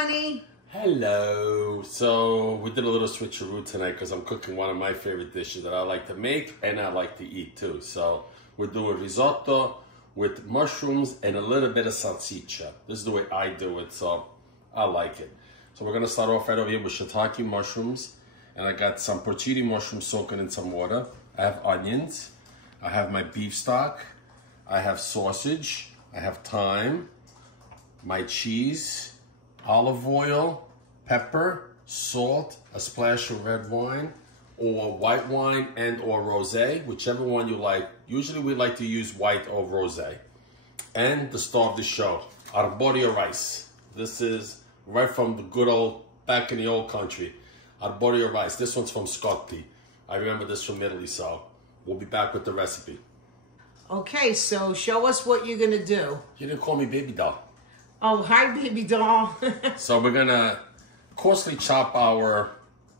honey. Hello. So we did a little switcheroo tonight because I'm cooking one of my favorite dishes that I like to make and I like to eat too. So we're doing risotto with mushrooms and a little bit of salsiccia. This is the way I do it, so I like it. So we're gonna start off right over here with shiitake mushrooms, and I got some porcini mushrooms soaking in some water. I have onions, I have my beef stock, I have sausage, I have thyme, my cheese, olive oil, pepper, salt, a splash of red wine, or white wine and or rosé, whichever one you like. Usually we like to use white or rosé. And the star of the show, Arborio rice. This is right from the good old, back in the old country. Arborio rice. This one's from Scotti. I remember this from Italy, so we'll be back with the recipe. Okay, so show us what you're gonna do. You didn't call me baby doll. Oh, hi, baby doll. So we're gonna coarsely chop our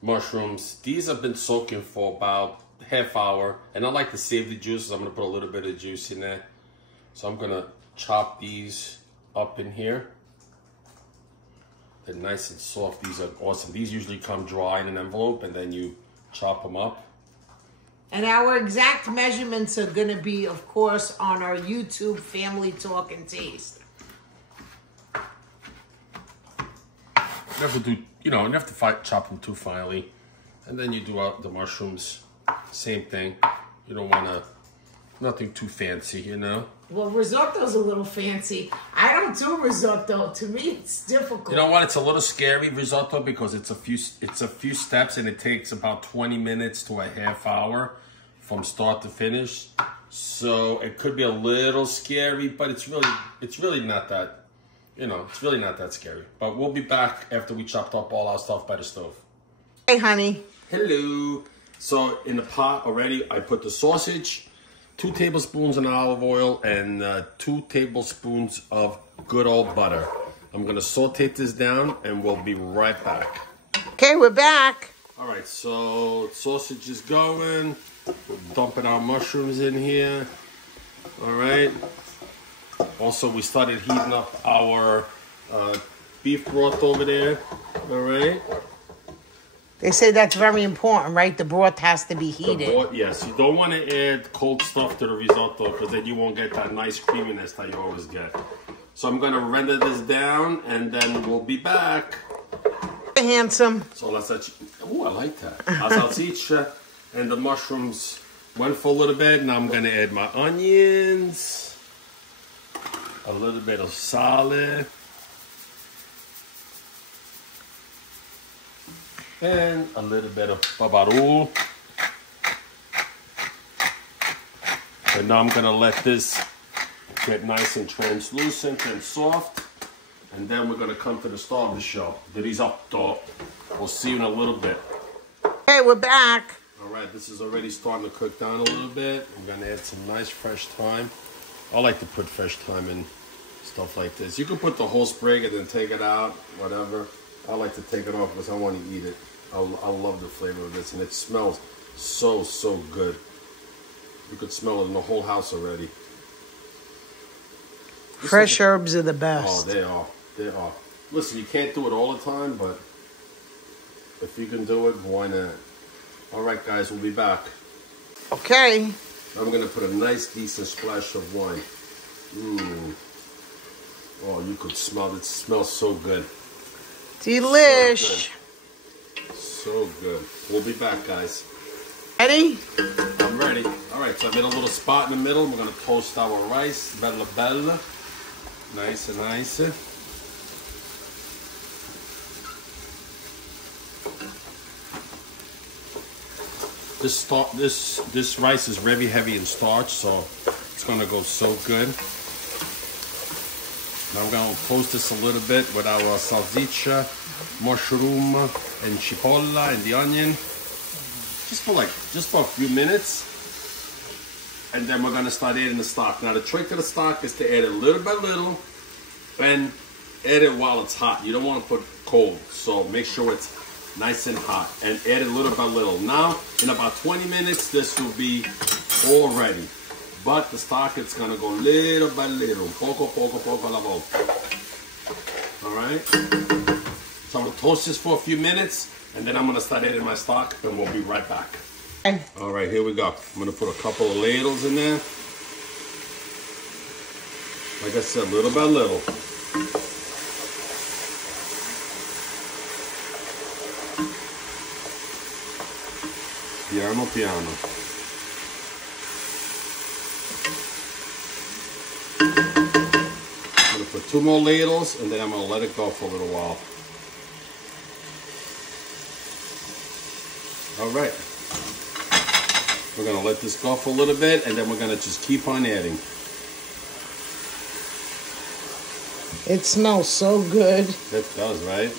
mushrooms. These have been soaking for about half hour, and I like to save the juices. I'm gonna put a little bit of juice in there. So I'm gonna chop these up in here. They're nice and soft. These are awesome. These usually come dry in an envelope, and then you chop them up. And our exact measurements are gonna be, of course, on our YouTube Family Talk and Taste. You have to do, you have to chop them too finely, and then you do out the mushrooms. Same thing. You don't want to, nothing too fancy, Well, risotto's a little fancy. I don't do risotto. To me, it's difficult. You know what? It's a little scary, risotto, because it's a few steps, and it takes about 20 minutes to a half hour from start to finish. So it could be a little scary, but it's really not that. It's really not that scary. But we'll be back after we chopped up all our stuff by the stove. Hey, honey. Hello. So in the pot already, I put the sausage, 2 tablespoons of olive oil, and 2 tablespoons of good old butter. I'm going to saute this down, and we'll be right back. Okay, we're back. All right, so sausage is going. We're dumping our mushrooms in here. All right. Also, we started heating up our beef broth over there. All right. They say that's very important, right? The broth has to be heated. The broth, yes. You don't want to add cold stuff to the risotto because then you won't get that nice creaminess that you always get. So I'm going to render this down, and then we'll be back. Handsome. So let's oh, I like that. Salsiccia and the mushrooms went for a little bit. Now I'm going to add my onions. A little bit of sale, and a little bit of babaru. And now I'm gonna let this get nice and translucent and soft, and then we're gonna come to the star of the show, the risotto. We'll see you in a little bit. Hey, we're back. All right, this is already starting to cook down a little bit. I'm gonna add some nice fresh thyme. I like to put fresh thyme in stuff like this. You can put the whole sprig and then take it out, whatever. I like to take it off because I want to eat it. I love the flavor of this, and it smells so good. You could smell it in the whole house already. Fresh herbs are the best. Oh, they are. They are. Listen, you can't do it all the time, but if you can do it, why not? All right, guys, we'll be back. Okay. I'm going to put a nice, decent splash of wine. Oh, you could smell it. It smells so good. Delish. So good. We'll be back, guys. Ready? I'm ready. All right, so I made a little spot in the middle. We're going to toast our rice. Bella, bella. Nice and nice. This rice is very heavy in starch, so it's going to go so good. Now we're going to toast this a little bit with our salsiccia, mushroom, and cipolla, and the onion. Just for a few minutes. And then we're going to start adding the stock. Now the trick to the stock is to add it little by little and add it while it's hot. You don't want to put cold, so make sure it's nice and hot. And add it little by little. Now, in about 20 minutes, this will be all ready. But the stock, it's going to go little by little, poco alla volta. All right? So I'm gonna toast this for a few minutes, and then I'm gonna start adding my stock, and we'll be right back. Okay. All right, here we go. I'm gonna put a couple of ladles in there. Like I said, little by little. Piano, piano. I'm gonna put 2 more ladles, and then I'm gonna let it go for a little while. All right. We're gonna let this go for a little bit, and then we're gonna just keep on adding. It smells so good. It does, right?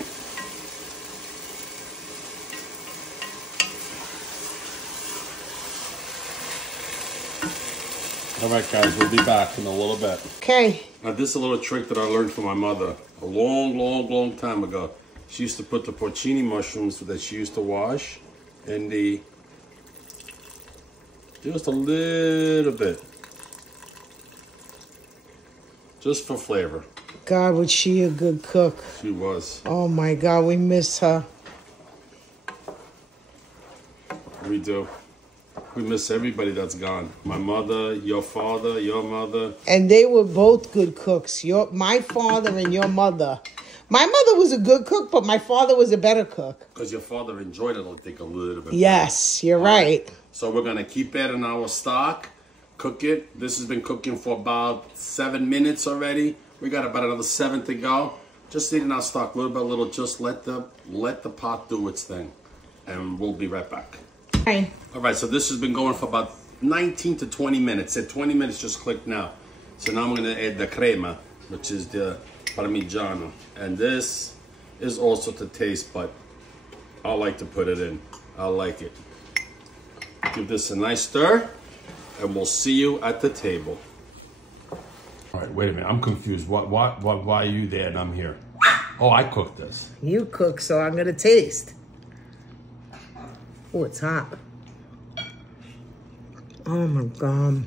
All right, guys, we'll be back in a little bit. Okay. Now, this is a little trick that I learned from my mother a long time ago. She used to put the porcini mushrooms that she used to wash in the, just a little bit, just for flavor. God, was she a good cook? She was. Oh my God, we miss her. We do. We miss everybody that's gone. My mother, your father, your mother. And they were both good cooks. My father and your mother. My mother was a good cook, but my father was a better cook. Because your father enjoyed it, I think, a little bit. Yes, you're right. So we're going to keep adding our stock, cook it. This has been cooking for about 7 minutes already. We got about another 7 to go. Just eating our stock little by little. Just let the pot do its thing. And we'll be right back. Okay. All right, so this has been going for about 19 to 20 minutes. At 20 minutes, just click now. So now I'm going to add the crema, which is the parmigiano. And this is also to taste, but I like to put it in. I like it. Give this a nice stir, and we'll see you at the table. All right, wait a minute. I'm confused. Why are you there and I'm here? Oh, I cooked this. You cook, so I'm going to taste. Oh, it's hot. Oh my God.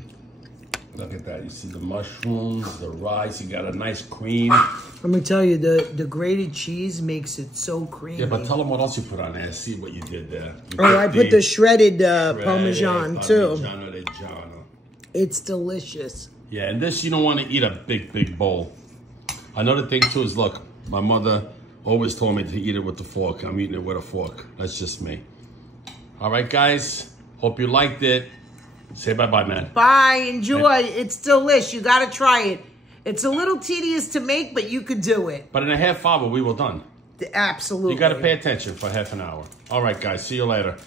Look at that. You see the mushrooms, the rice. You got a nice cream. Let me tell you, the grated cheese makes it so creamy. Yeah, but tell them what else you put on there. See what you did there. I put the shredded Parmesan too. Parmigiano Reggiano. It's delicious. Yeah, and this, you don't want to eat a big bowl. Another thing too is, look, my mother always told me to eat it with the fork. I'm eating it with a fork. That's just me. All right, guys. Hope you liked it. Say bye-bye, man. Bye. Enjoy. It's delish. You got to try it. It's a little tedious to make, but you could do it. But in a half hour, we were done. Absolutely. You got to pay attention for half an hour. All right, guys. See you later.